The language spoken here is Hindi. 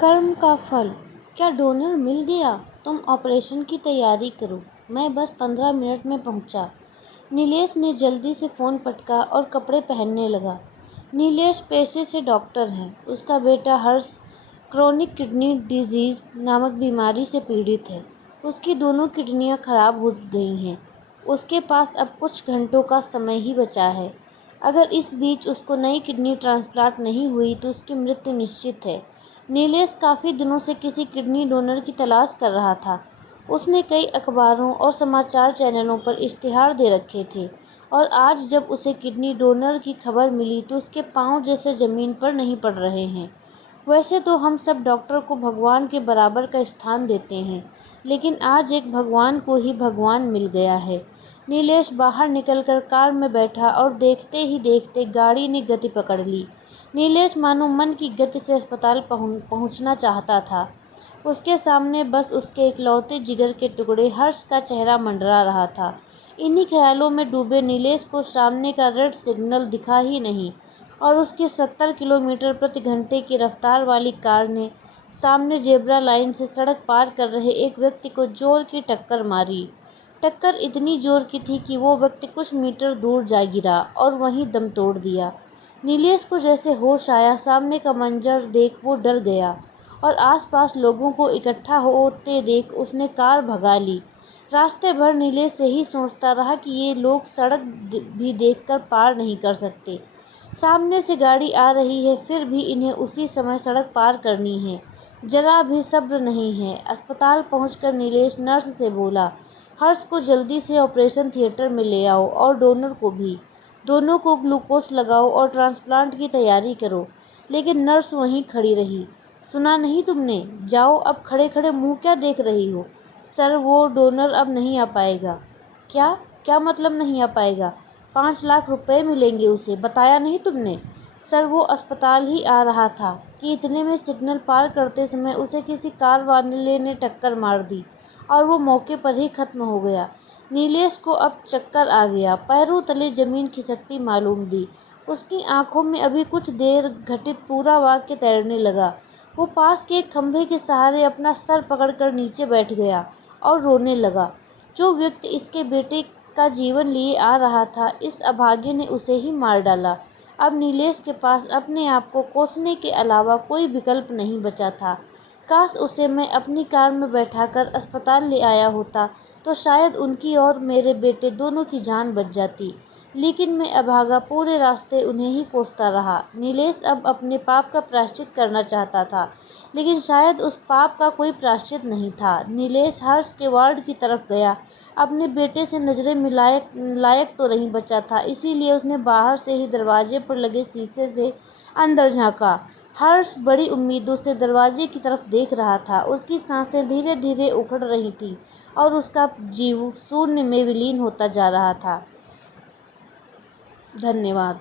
कर्म का फल। क्या डोनर मिल गया? तुम ऑपरेशन की तैयारी करो, मैं बस 15 मिनट में पहुंचा। नीलेश ने जल्दी से फ़ोन पटका और कपड़े पहनने लगा। नीलेश पेशे से डॉक्टर है। उसका बेटा हर्ष क्रोनिक किडनी डिजीज़ नामक बीमारी से पीड़ित है। उसकी दोनों किडनियां खराब हो गई हैं। उसके पास अब कुछ घंटों का समय ही बचा है। अगर इस बीच उसको नई किडनी ट्रांसप्लांट नहीं हुई तो उसकी मृत्यु निश्चित है। नीलेश काफ़ी दिनों से किसी किडनी डोनर की तलाश कर रहा था। उसने कई अखबारों और समाचार चैनलों पर इश्तिहार दे रखे थे और आज जब उसे किडनी डोनर की खबर मिली तो उसके पांव जैसे ज़मीन पर नहीं पड़ रहे हैं। वैसे तो हम सब डॉक्टर को भगवान के बराबर का स्थान देते हैं, लेकिन आज एक भगवान को ही भगवान मिल गया है। नीलेश बाहर निकलकर कार में बैठा और देखते ही देखते गाड़ी ने गति पकड़ ली। नीलेश मानो मन की गति से अस्पताल पहुंचना चाहता था। उसके सामने बस उसके इकलौते जिगर के टुकड़े हर्ष का चेहरा मंडरा रहा था। इन्हीं ख्यालों में डूबे नीलेश को सामने का रेड सिग्नल दिखा ही नहीं और उसकी 70 किलोमीटर प्रति घंटे की रफ्तार वाली कार ने सामने जेब्रा लाइन से सड़क पार कर रहे एक व्यक्ति को जोर की टक्कर मारी। टक्कर इतनी जोर की थी कि वो व्यक्ति कुछ मीटर दूर जा गिरा और वहीं दम तोड़ दिया। नीलेश को जैसे होश आया, सामने का मंजर देख वो डर गया और आसपास लोगों को इकट्ठा होते देख उसने कार भगा ली। रास्ते भर नीलेश यही सोचता रहा कि ये लोग सड़क भी देखकर पार नहीं कर सकते। सामने से गाड़ी आ रही है, फिर भी इन्हें उसी समय सड़क पार करनी है। जरा भी सब्र नहीं है। अस्पताल पहुंचकर नीलेश नर्स से बोला, हर्ष को जल्दी से ऑपरेशन थिएटर में ले आओ और डोनर को भी। दोनों को ग्लूकोज लगाओ और ट्रांसप्लांट की तैयारी करो। लेकिन नर्स वहीं खड़ी रही। सुना नहीं तुमने? जाओ, अब खड़े खड़े मुंह क्या देख रही हो? सर, वो डोनर अब नहीं आ पाएगा। क्या? क्या मतलब नहीं आ पाएगा? 5 लाख रुपए मिलेंगे उसे, बताया नहीं तुमने? सर, वो अस्पताल ही आ रहा था कि इतने में सिग्नल पार करते समय उसे किसी कार वाले ने टक्कर मार दी और वो मौके पर ही खत्म हो गया। नीलेश को अब चक्कर आ गया, पैरों तले जमीन खिसकती मालूम दी। उसकी आंखों में अभी कुछ देर घटित पूरा वाक्य तैरने लगा। वो पास के एक खंभे के सहारे अपना सर पकड़कर नीचे बैठ गया और रोने लगा। जो व्यक्ति इसके बेटे का जीवन लिए आ रहा था, इस अभागे ने उसे ही मार डाला। अब नीलेश के पास अपने आप को कोसने के अलावा कोई विकल्प नहीं बचा था। काश उसे मैं अपनी कार में बैठाकर अस्पताल ले आया होता तो शायद उनकी और मेरे बेटे दोनों की जान बच जाती। लेकिन मैं अभागा पूरे रास्ते उन्हें ही कोसता रहा। नीलेश अब अपने पाप का प्रायश्चित करना चाहता था, लेकिन शायद उस पाप का कोई प्रायश्चित नहीं था। नीलेश हर्ष के वार्ड की तरफ गया। अपने बेटे से नजरें मिलाए लायक तो नहीं बचा था, इसीलिए उसने बाहर से ही दरवाजे पर लगे शीशे से अंदर झांका। हर्ष बड़ी उम्मीदों से दरवाजे की तरफ देख रहा था। उसकी सांसें धीरे धीरे उखड़ रही थीं और उसका जीव शून्य में विलीन होता जा रहा था। धन्यवाद।